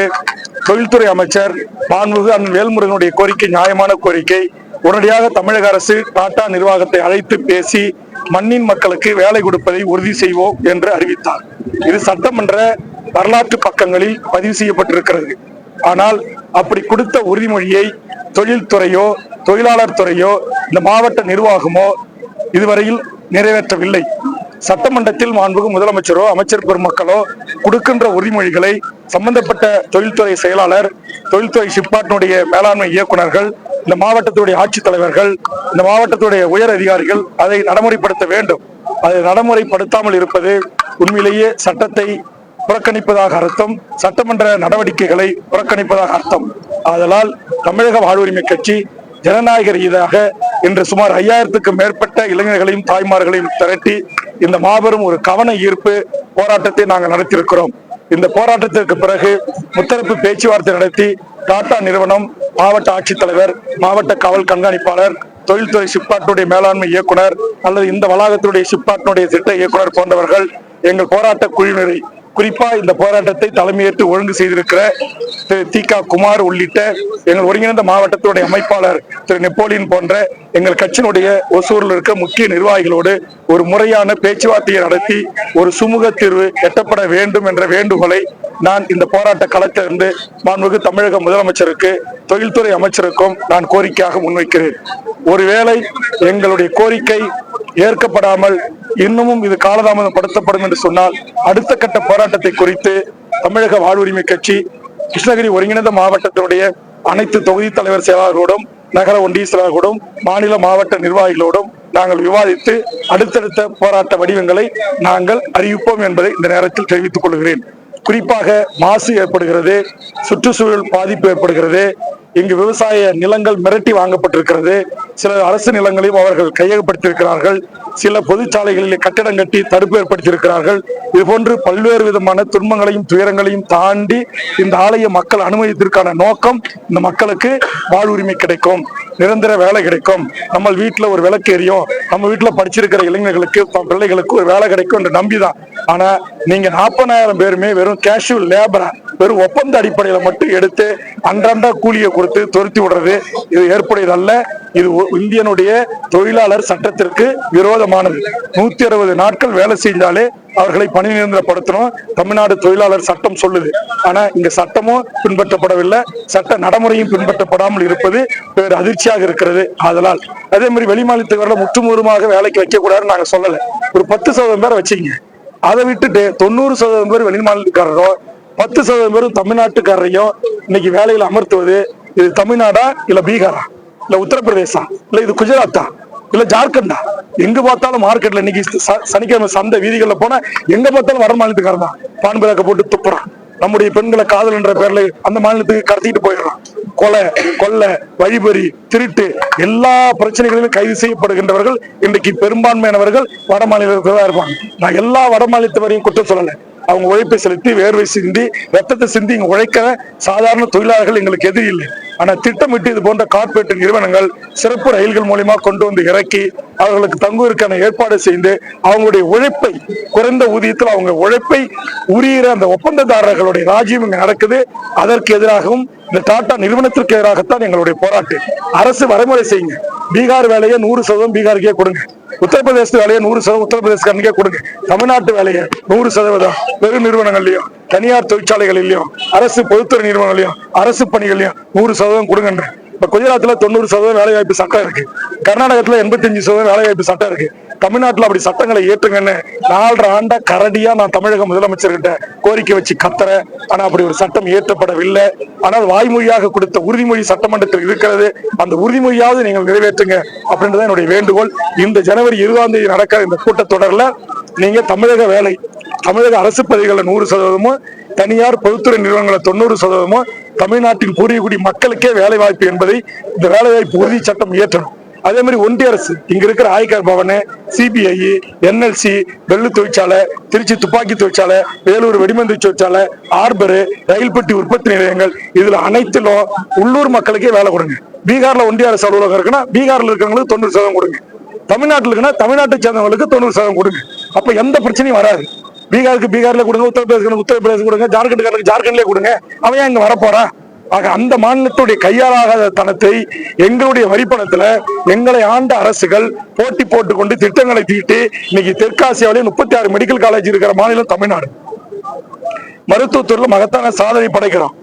தொழில்துறை அமைச்சர் மாண்புமிகு அண்ணன் வேல்முருகனுடைய கோரிக்கை நியாயமான கோரிக்கை. உடனடியாக தமிழக அரசு டாடா நிர்வாகத்தை அழைத்து பேசி மண்ணின் மக்களுக்கு வேலை கொடுப்பதை உறுதி செய்வோம் என்று அறிவித்தார். இது சட்டமன்ற வரலாற்று பக்கங்களில் பதிவு செய்யப்பட்டிருக்கிறது. ஆனால் அப்படி கொடுத்த உறுதிமொழியை தொழில்துறையோ தொழிலாளர் துறையோ இந்த மாவட்ட நிர்வாகமோ இதுவரையில் நிறைவேற்றவில்லை. சட்டமன்றத்தில் மாண்புமிகு முதலமைச்சரோ அமைச்சர் பெருமக்களோ கொடுக்கின்ற உறுதிமொழிகளை சம்பந்தப்பட்ட தொழில்துறை செயலாளர், தொழில்துறை ஷிப்கார்டினுடைய மேலாண்மை இயக்குநர்கள், இந்த மாவட்டத்துடைய ஆட்சித்தலைவர்கள், இந்த மாவட்டத்துடைய உயர் அதிகாரிகள் அதை நடைமுறைப்படுத்த வேண்டும். அதை நடைமுறைப்படுத்தாமல் இருப்பது உண்மையிலேயே சட்டத்தை புறக்கணிப்பதாக அர்த்தம், சட்டமன்ற நடவடிக்கைகளை புறக்கணிப்பதாக அர்த்தம். ஆதலால் தமிழக வாழ்வுரிமை கட்சி ஜனநாயக ரீதியாக இன்று சுமார் 5000க்கும் மேற்பட்ட இளைஞர்களையும் தாய்மார்களையும் திரட்டி இந்த மாபெரும் ஒரு கவன ஈர்ப்பு போராட்டத்தை நாங்கள் நடத்தியிருக்கிறோம். இந்த போராட்டத்திற்கு பிறகு முத்தரப்பு பேச்சுவார்த்தை நடத்தி டாடா நிறுவனம், மாவட்ட ஆட்சித்தலைவர், மாவட்ட காவல் கண்காணிப்பாளர், தொழில்துறை ஷிப்கார்டினுடைய மேலாண்மை இயக்குனர் அல்லது இந்த வளாகத்தினுடைய ஷிப்கார்டினுடைய திட்ட இயக்குனர் போன்றவர்கள் எங்கள் போராட்ட குழுவினரை, குறிப்பா இந்த போராட்டத்தை தலைமையேற்று ஒழுங்கு செய்திருக்கிற திரு தி.க. குமார் உள்ளிட்ட எங்கள் ஒருங்கிணைந்த மாவட்டத்துடைய அமைப்பாளர் திரு நெப்போலியன் போன்ற எங்கள் கட்சியினுடைய ஒசூரில் இருக்க முக்கிய நிர்வாகிகளோடு ஒரு முறையான பேச்சுவார்த்தையை நடத்தி ஒரு சுமூக தீர்வு எட்டப்பட வேண்டும் என்ற வேண்டுகோளை நான் இந்த போராட்ட களத்திலிருந்து மாண்புமிகு தமிழக முதலமைச்சருக்கு, தொழில்துறை அமைச்சருக்கும் நான் கோரிக்கையாக முன்வைக்கிறேன். ஒருவேளை எங்களுடைய கோரிக்கை ஏற்கப்படாமல் இன்னமும் இது காலதாமதப்படுத்தப்படும் என்று சொன்னால் அடுத்த கட்ட போராட்டத்தை குறித்து தமிழக வாழ்வுரிமை கட்சி கிருஷ்ணகிரி ஒருங்கிணைந்த மாவட்டத்தினுடைய அனைத்து தொகுதி தலைவர் செயலாளர்களோடும், நகர ஒன்றிய செயலாளர்களோடும், மாநில மாவட்ட நிர்வாகிகளோடும் நாங்கள் விவாதித்து அடுத்தடுத்த போராட்ட வடிவங்களை நாங்கள் அறிவிப்போம் என்பதை இந்த நேரத்தில் தெரிவித்துக் கொள்கிறேன். குறிப்பாக மாசு ஏற்படுகிறது, சுற்றுச்சூழல் பாதிப்பு ஏற்படுகிறது, இங்கு விவசாய நிலங்கள் மிரட்டி வாங்கப்பட்டிருக்கிறது, சில அரசு நிலங்களையும் அவர்கள் கையகப்படுத்தியிருக்கிறார்கள், சில பொதுச்சாலைகளில் கட்டிடம் கட்டி தடுப்பு ஏற்படுத்தியிருக்கிறார்கள். இது போன்று பல்வேறு விதமான துன்பங்களையும் துயரங்களையும் தாண்டி இந்த ஆலய மக்கள் அனுமதித்திற்கான நோக்கம் இந்த மக்களுக்கு வாழ்வுரிமை கிடைக்கும், நிரந்தர வேலை கிடைக்கும், நம்ம வீட்டுல ஒரு விளக்கு எரியும், நம்ம வீட்டுல படிச்சிருக்கிற இளைஞர்களுக்கு பிள்ளைகளுக்கு ஒரு வேலை கிடைக்கும் என்று நம்பிதான். ஆனா நீங்க 40,000 பேருமே வெறும் கேஷுவல் லேபரா, வெறும் ஒப்பந்த அடிப்படையில மட்டும் எடுத்து அன்றாண்ட கூலியை கொடுத்து துரத்தி விடுறது இது ஏற்புடையதல்ல. இது இந்தியனுடைய தொழிலாளர் சட்டத்திற்கு விரோதமானது. 160 நாட்கள் வேலை செஞ்சாலே அவர்களை பணி நிரந்தரப்படுத்தணும் தமிழ்நாடு தொழிலாளர் சட்டம் சொல்லுது. ஆனா இங்க சட்டமும் பின்பற்றப்படவில்லை, சட்ட நடைமுறையும் பின்பற்றப்படாமல் இருப்பது வேறு அதிர்ச்சியாக இருக்கிறது. ஆதலால் அதே மாதிரி வெளிமாநிலத்தவர்களை முற்றுமுழுமாக வேலைக்கு வைக்க கூடாதுன்னு நாங்க சொல்லல. ஒரு 10% பேரை வச்சுங்க, அதை விட்டுட்டு 90% பேர் வெளிமாநிலக்காரரோ 10% பேரும் தமிழ்நாட்டுக்காரரையும் இன்னைக்கு வேலையில அமர்த்துவது இது தமிழ்நாடா இல்ல பீகாரா இல்ல உத்தரப்பிரதேசா இல்ல இது குஜராத்தா இல்ல ஜார்க்கண்டா? எங்க பார்த்தாலும் மார்க்கெட்ல இன்னைக்கு சனிக்கிழமை சந்தை வீதிகள்ல போனா எங்க பார்த்தாலும் வட மாநிலத்துக்காரன் தான் பான் பிளாக்க போட்டு துப்புறான். நம்முடைய பெண்களை காதல் என்ற பேர்ல அந்த மாநிலத்துக்கு கடத்திட்டு போயிடுறான். கொலை, கொள்ளை, வழிபறி, திருட்டு எல்லா பிரச்சனைகளிலும் கைது செய்யப்படுகின்றவர்கள் இன்றைக்கு பெரும்பான்மையானவர்கள் வட மாநிலத்தில் தான் இருப்பாங்க. நான் எல்லா வட மாநிலத்தவரையும் குற்றம் சொல்லலை. அவங்க உழைப்பை செலுத்தி வேர்வை சிந்தி ரத்தத்தை சிந்தி இங்க உழைக்கிற சாதாரண தொழிலாளர்கள் எங்களுக்கு எதிரி இல்லை. ஆனா திட்டமிட்டு இது போன்ற கார்ப்பரேட் நிறுவனங்கள் சிறப்பு ரயில்கள் மூலமா கொண்டு வந்து இறக்கி அவர்களுக்கு தங்குவதற்கான ஏற்பாடு செய்து அவங்களுடைய உழைப்பை குறைந்த ஊதியத்தில் அவங்க உழைப்பை உரிகிற அந்த ஒப்பந்ததாரர்களுடைய ராஜ்யம் இங்க நடக்குது. அதற்கு எதிராகவும் இந்த டாடா நிறுவனத்திற்கு எதிராகத்தான் எங்களுடைய போராட்டம். அரசு வரைமுறை செய்யுங்க. பீகார் வேலையை 100% பீகாருக்கே கொடுங்க, உத்தரப்பிரதேச வேலையை 100% உத்தரப்பிரதேச கொடுங்க, தமிழ்நாட்டு வேலையை 100% பெரு நிறுவனங்கள்லயும் தனியார் தொழிற்சாலைகளிலையும் அரசு பொதுத்துறை நிறுவனங்களையும் அரசு பணிகளையும் 100% கொடுங்கன்ற. இப்ப குஜராத்ல 90% வேலை வாய்ப்பு சட்டம் இருக்கு, கர்நாடகத்துல 85% வேலை வாய்ப்பு சட்டம் இருக்கு. தமிழ்நாட்டுல அப்படி சட்டங்களை ஏற்றுங்கன்னு 4.5 ஆண்டா கரடியா நான் தமிழக முதலமைச்சர்கிட்ட கோரிக்கை வச்சு கத்துறேன். ஆனா அப்படி ஒரு சட்டம் இயற்றப்படவில்லை. ஆனால் வாய்மொழியாக கொடுத்த உறுதிமொழி சட்டமன்றத்தில் இருக்கிறது. அந்த உறுதிமொழியாவது நீங்கள் நிறைவேற்றுங்க அப்படின்றத என்னுடைய வேண்டுகோள். இந்த ஜனவரி 20ஆம் தேதி நடக்கிற இந்த கூட்டத்தொடர்ல நீங்க தமிழக வேலை, தமிழக அரசு பதவிகளை 100%, தனியார் பொதுத்துறை நிறுவனங்களை 90%, தமிழ்நாட்டின் பூர்வீகுடி மக்களுக்கே வேலை வாய்ப்பு என்பதை இந்த வேலை வாய்ப்பு உறுதி சட்டம் இயற்றணும். அதே மாதிரி ஒன்றிய அரசு இங்க இருக்கிற ஆய்கர் பவன், சிபிஐ, என்எல்சி, வெள்ளு தொழிற்சாலை, திருச்சி துப்பாக்கி தொழிற்சாலை, வேலூர் வெடிமருந்து தொழிற்சாலை, ஆர்பரு, ரயில் பெட்டி உற்பத்தி நிலையங்கள், இதுல அனைத்திலும் உள்ளூர் மக்களுக்கே வேலை கொடுங்க. பீகார்ல ஒன்றிய அரசு அலுவலகம் இருக்குன்னா பீகார்ல இருக்கிறவங்களுக்கு 90% கொடுங்க, தமிழ்நாட்டில் இருக்குன்னா தமிழ்நாட்டை சேர்ந்தவங்களுக்கு 90% கொடுங்க. அப்ப எந்த பிரச்சனையும் வராது. பீகாருக்கு பீகார்ல கொடுங்க, உத்தரப்பிரதேச உத்தரப்பிரதேச கொடுங்க, ஜார்க்கண்டுக்காரருக்கு ஜார்க்கண்ட்லயே கொடுங்க. அவன் ஏன் இங்க வரப்போறான்? ஆக அந்த மாநிலத்துடைய கையாளாகாத தனத்தை எங்களுடைய வரிப்பணத்துல எங்களை ஆண்ட அரசுகள் போட்டி போட்டுக்கொண்டு திட்டங்களை தீட்டி இன்னைக்கு தெற்காசியாவிலே 36 மெடிக்கல் காலேஜ் இருக்கிற மாநிலம் தமிழ்நாடு. மருத்துவத்துறையில மகத்தான சாதனை படைக்கிறோம்.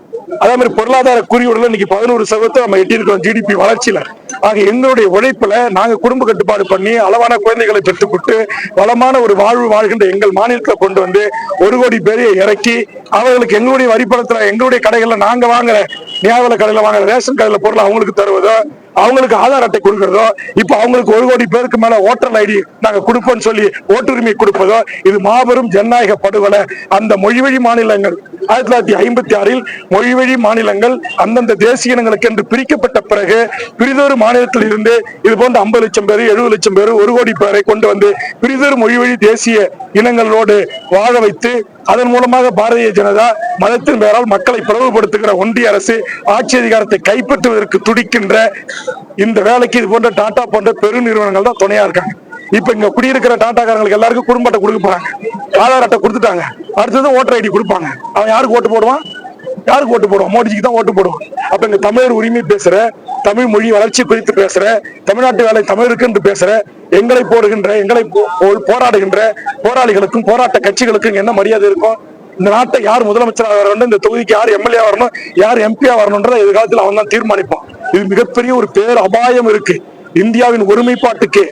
அதே மாதிரி பொருளாதார குறியீடுல இன்னைக்கு 11% நம்ம எட்டியிருக்கிறோம் ஜிடிபி வளர்ச்சியில. ஆக எங்களுடைய உழைப்புல நாங்க குடும்ப கட்டுப்பாடு பண்ணி அளவான குழந்தைகளை பெற்றுக்கொண்டு வளமான ஒரு வாழ்வு வாழ்கின்ற எங்கள் மாநிலத்துல கொண்டு வந்து 1 கோடி பேரை இறக்கி அவர்களுக்கு எங்களுடைய வரிப்பணத்துல எங்களுடைய கடைகள்ல நாங்க வாங்குற நியாய கடையில வாங்குற ரேஷன் கடையில பொருள் அவங்களுக்கு தருவதோ, அவங்களுக்கு ஆதார் அட்டை கொடுக்கிறதோ, இப்ப அவங்களுக்கு 1 கோடி பேருக்கு மேல ஓட்டர் ஐடி நாங்க கொடுப்போம்னு சொல்லி ஓட்டுரிமை கொடுப்பதோ, இது மாபெரும் ஜனநாயக படுகொலை. அந்த மொழிவழி மாநிலங்கள் 1956 மொழிவழி மாநிலங்கள் அந்தந்த தேசிய இனங்களுக்கு என்று பிரிக்கப்பட்ட பிறகு பிரிதொரு மாநிலத்தில் இருந்து இது போன்ற 50 லட்சம் பேர் 70 லட்சம் பேர் 1 கோடி பேரை கொண்டு வந்து பிரிதொரு மொழிவழி தேசிய இனங்களோடு வாழ வைத்து அதன் மூலமாக பாரதிய ஜனதா மதத்தின் பெயரால் மக்களை பிளவுபடுத்துகிற ஒன்றிய அரசு ஆட்சி அதிகாரத்தை கைப்பற்றுவதற்கு துடிக்கின்ற இந்த வேலைக்கு இது போன்ற டாடா போன்ற பெருநிறுவனங்கள் தான் துணையா இருக்காங்க. இப்ப இங்க குடியிருக்கிற டாடாக்காரங்களுக்கு எல்லாருக்கும் குடும்ப அட்டை கொடுக்க போறாங்க, ஆதார் அட்டை கொடுத்துட்டாங்க. அடுத்தது ஓட்டர் ஐடி கொடுப்பாங்க. அவன் யாருக்கு ஓட்டு போடுவான்? யாருக்கு ஓட்டு போடுவான்? மோடிஜிக்கு தான் ஓட்டு போடுவான். அப்ப இங்க தமிழர் உரிமை பேசுற, தமிழ் மொழி வளர்ச்சி குறித்து பேசுற, தமிழ்நாட்டு வேலை தமிழருக்கு என்று பேசுற, எங்களை போடுகின்ற எங்களை போராடுகின்ற போராளிகளுக்கும் போராட்ட கட்சிகளுக்கும் என்ன மரியாதை இருக்கும்? இந்த நாட்டை யார் முதலமைச்சராக வரணும், இந்த தொகுதிக்கு யார் எம்எல்ஏ வரணும், யார் எம்பியா வரணும்ன்றத எதிர்காலத்தில் அவன் தான் தீர்மானிப்பான். இது மிகப்பெரிய ஒரு பேர் அபாயம் இருக்கு. இந்தியாவின் ஒருமைப்பாட்டுக்கு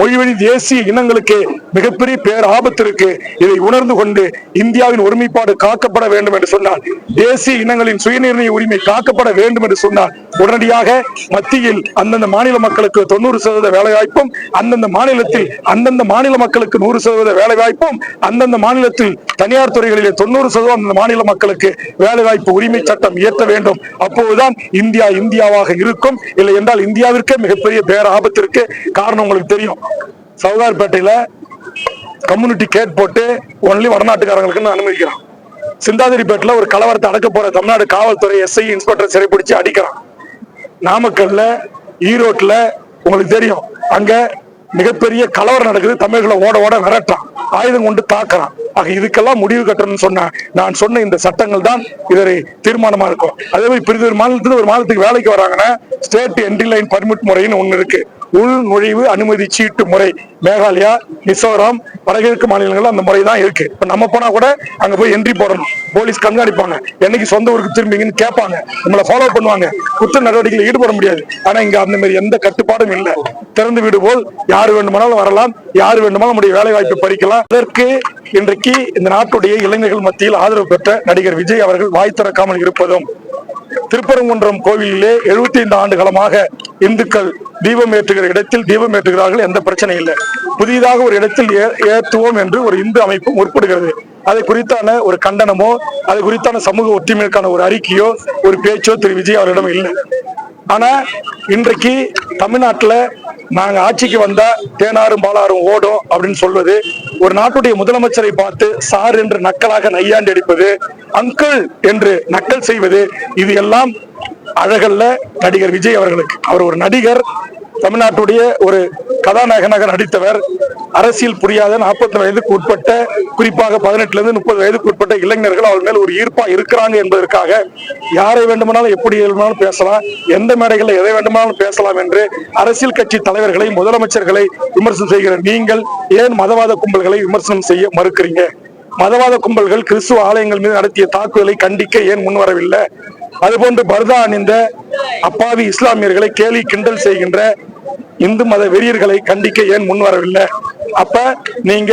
மொழிவழி தேசிய இனங்களுக்கு மிகப்பெரிய பேர் ஆபத்து இருக்கு. இதை உணர்ந்து கொண்டு இந்தியாவின் ஒருமைப்பாடு காக்கப்பட வேண்டும் என்று சொன்னால், தேசிய இனங்களின் சுயநிர்ணய உரிமை காக்கப்பட வேண்டும் என்று சொன்னால் உடனடியாக மத்தியில் அந்தந்த மாநில மக்களுக்கு 90% வேலை வாய்ப்பும், அந்தந்த மாநிலத்தில் அந்தந்த மாநில மக்களுக்கு 100% வேலை வாய்ப்பும், அந்தந்த மாநிலத்தில் தனியார் துறைகளிலே 90% அந்த மாநில மக்களுக்கு வேலை வாய்ப்பு உரிமை சட்டம் இயற்ற வேண்டும். அப்போதுதான் இந்தியா இந்தியாவாக இருக்கும். இல்லை என்றால் இந்தியாவிற்கே மிகப்பெரிய பேர் ஆபத்து இருக்கு. காரணம் உங்களுக்கு தெரியும், சவுகார்பேட்டையில கம்யூனிட்டி கேட் போட்டு ஒன்லி வடநாட்டுக்காரங்களுக்கு அனுமதிக்கிறான். சிந்தாதிரிப்பேட்டில் ஒரு கலவரத்தை அடக்க போற தமிழ்நாடு காவல்துறை எஸ்ஐ இன்ஸ்பெக்டர் சிறைப்பிடிச்சு அடிக்கிறான். நாமக்கல்ல ஈரோட்ல உங்களுக்கு தெரியும், அங்க மிகப்பெரிய கலவரம் நடக்குது. தமிழர்களை ஓட ஓட விரட்டான், ஆயுதம் கொண்டு தாக்குறான். ஆக இதுக்கெல்லாம் முடிவு கட்டணும்னு சொன்ன நான் சொன்ன இந்த சட்டங்கள் தான் இதனை தீர்மானமா இருக்கும். அதே மாதிரி பிரிதொரு மாநிலத்துல ஒரு மாநிலத்துக்கு வேலைக்கு வராங்கன்னா ஸ்டேட் என்ட்ரி லைன் பர்மிட் முறைன்னு ஒண்ணு இருக்கு. உள் நுழைவு அனுமதி சீட்டு முறை மேகாலயா, மிசோரம், வடகிழக்கு மாநிலங்கள்ல அந்த முறை தான் இருக்கு. இப்ப நம்ம போனா கூட அங்க போய் என்ட்ரி போடணும். போலீஸ் கண்காணிப்பாங்க, என்னைக்கு சொந்த ஊருக்கு திரும்பிங்கன்னு கேட்பாங்க, நம்மளை ஃபாலோ பண்ணுவாங்க. குற்ற நடவடிக்கையில் ஈடுபட முடியாது. ஆனா இங்க அந்த மாதிரி எந்த கட்டுப்பாடும் இல்லை. திறந்து வீடு போல் யாரு வேண்டுமானாலும் வரலாம், யாரு வேண்டுமானாலும் நம்முடைய வேலை வாய்ப்பை பறிக்கலாம். அதற்கு இன்றைக்கு இந்த நாட்டுடைய இளைஞர்கள் மத்தியில் ஆதரவு பெற்ற நடிகர் விஜய் அவர்கள் வாய் திறக்காமல் இருப்பதும், திருப்பரங்குன்றம் கோவிலிலே 75 ஆண்டு காலமாக இந்துக்கள் தீபம் ஏற்றுகிற இடத்தில் தீபம் ஏற்றுகிறார்கள், எந்த பிரச்சனை இல்லை. புதிதாக ஒரு இடத்தில் ஏற்றுவோம் என்று ஒரு இந்து அமைப்பு முற்படுகிறது. அதை குறித்தான ஒரு கண்டனமோ அது குறித்தான சமூக ஒற்றுமைக்கான ஒரு அறிக்கையோ ஒரு பேச்சோ திரு விஜய் அவரிடம் இல்லை. ஆனா இன்றைக்கு தமிழ்நாட்டுல நாங்க ஆட்சிக்கு வந்தா தேனாரும் பாலாரும் ஓடும் அப்படின்னு சொல்வது, ஒரு நாட்டுடைய முதலமைச்சரை பார்த்து சார் என்று நக்கலாக நையாண்டி அடிப்பது, அங்கிள் என்று நக்கல் செய்வது, இது எல்லாம் அழகல்ல நடிகர் விஜய் அவர்களுக்கு. அவர் ஒரு நடிகர், தமிழ்நாட்டுடைய ஒரு கதாநாயகனாக நடித்தவர். அரசியல் புரியாத 40 வயதுக்கு உட்பட்ட, குறிப்பாக 18 இருந்து 30 வயதுக்கு உட்பட்ட இளைஞர்கள் அவர் மேல் ஒரு ஈர்ப்பா இருக்கிறாங்க என்பதற்காக யாரை வேண்டுமானாலும் எப்படி வேண்டுமானாலும் பேசலாம், எந்த மேடைகளில் எதை வேண்டுமானாலும் பேசலாம் என்று அரசியல் கட்சி தலைவர்களை முதலமைச்சர்களை விமர்சனம் செய்கிற நீங்கள் ஏன் மதவாத கும்பல்களை விமர்சனம் செய்ய மறுக்கிறீங்க? மதவாத கும்பல்கள் கிறிஸ்துவ ஆலயங்கள் மீது நடத்திய தாக்குதலை கண்டிக்க ஏன் முன்வரவில்லை? அதுபோன்று பர்தா அணிந்த அப்பாவி இஸ்லாமியர்களை கேலி கிண்டல் செய்கின்ற இந்து மத வெறியர்களை கண்டிக்க ஏன் முன் வரவில்லை? அப்ப நீங்க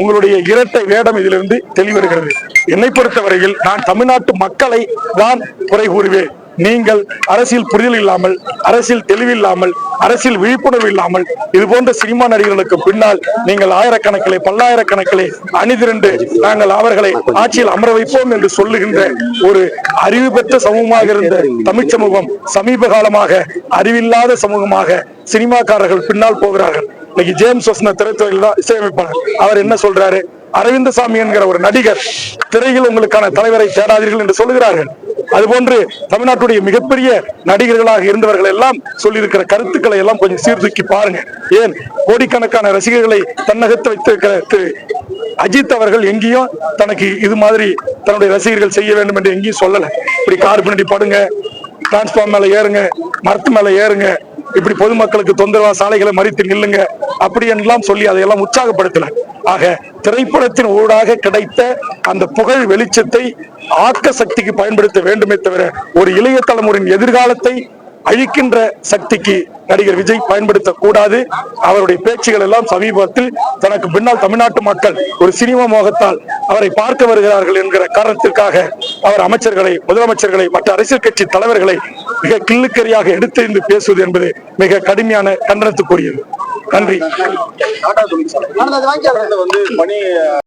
உங்களுடைய இரட்டை வேடம் இதிலிருந்து தெளிவருகிறது. என்னை பொறுத்தவரையில் நான் தமிழ்நாட்டு மக்களை தான் குறை கூறுவேன். நீங்கள் அரசியல் புரிதல் இல்லாமல், அரசியல் தெளிவில்லாமல், அரசியல் விழிப்புணர்வு இல்லாமல் இது போன்ற சினிமா நடிகர்களுக்கு பின்னால் நீங்கள் ஆயிரக்கணக்கிலே பல்லாயிரக்கணக்கிலே அணிதிரண்டு நாங்கள் அவர்களை ஆட்சியில் அமர வைப்போம் என்று சொல்லுகின்ற ஒரு அறிவு பெற்ற சமூகமாக இருந்த தமிழ் சமூகம் சமீப காலமாக அறிவில்லாத சமூகமாக சினிமாக்காரர்கள் பின்னால் போகிறார்கள். இன்னைக்கு ஜேம்ஸ் வசன திரைத்துறையில் தான் இசையமைப்பாளர். அவர் என்ன சொல்றாரு? அரவிந்தசாமி என்கிற ஒரு நடிகர் திரையில் உங்களுக்கான தலைவரை தேடாதீர்கள் என்று சொல்லுகிறார்கள். அதுபோன்று தமிழ்நாட்டுடைய மிகப்பெரிய நடிகர்களாக இருந்தவர்கள் எல்லாம் சொல்லியிருக்கிற கருத்துக்களை எல்லாம் கொஞ்சம் சீர்தூக்கி பாருங்க. ஏன் கோடிக்கணக்கான ரசிகர்களை தன்னகத்து வைத்திருக்கிற திரு அஜித் அவர்கள் எங்கேயும் தனக்கு இது மாதிரி தன்னுடைய ரசிகர்கள் செய்ய வேண்டும் என்று எங்கேயும் சொல்லல. இப்படி கார் பின்னாடி படுங்க, டிரான்ஸ்பார்ம் மேல ஏறுங்க, மரத்து மேல ஏறுங்க, இப்படி பொதுமக்களுக்கு தொந்தரவா சாலைகளை மறித்து நில்லுங்க அப்படி என்றெல்லாம் சொல்லி அதையெல்லாம் உற்சாகப்படுத்தல. ஆக திரைப்படத்தின் ஊடாக கிடைத்த அந்த புகழ் வெளிச்சத்தை ஆக்க சக்திக்கு பயன்படுத்த வேண்டுமே தவிர ஒரு இளைய தலைமுறையின் எதிர்காலத்தை அழிக்கின்ற சக்திக்கு நடிகர் விஜய் பயன்படுத்தக்கூடாது. அவருடைய பேச்சுகள் எல்லாம் சமீபத்தில் தனக்கு பின்னால் தமிழ்நாட்டு மக்கள் ஒரு சினிமா மோகத்தால் அவரை பார்க்க வருகிறார்கள் என்கிற காரணத்திற்காக அவர் அமைச்சர்களை, முதலமைச்சர்களை, மற்ற அரசியல் கட்சி தலைவர்களை மிக கிள்ளுக்கரியாக எடுத்தெறிந்து பேசுவது என்பது மிக கடுமையான கண்டனத்துக்குரியது. நன்றி.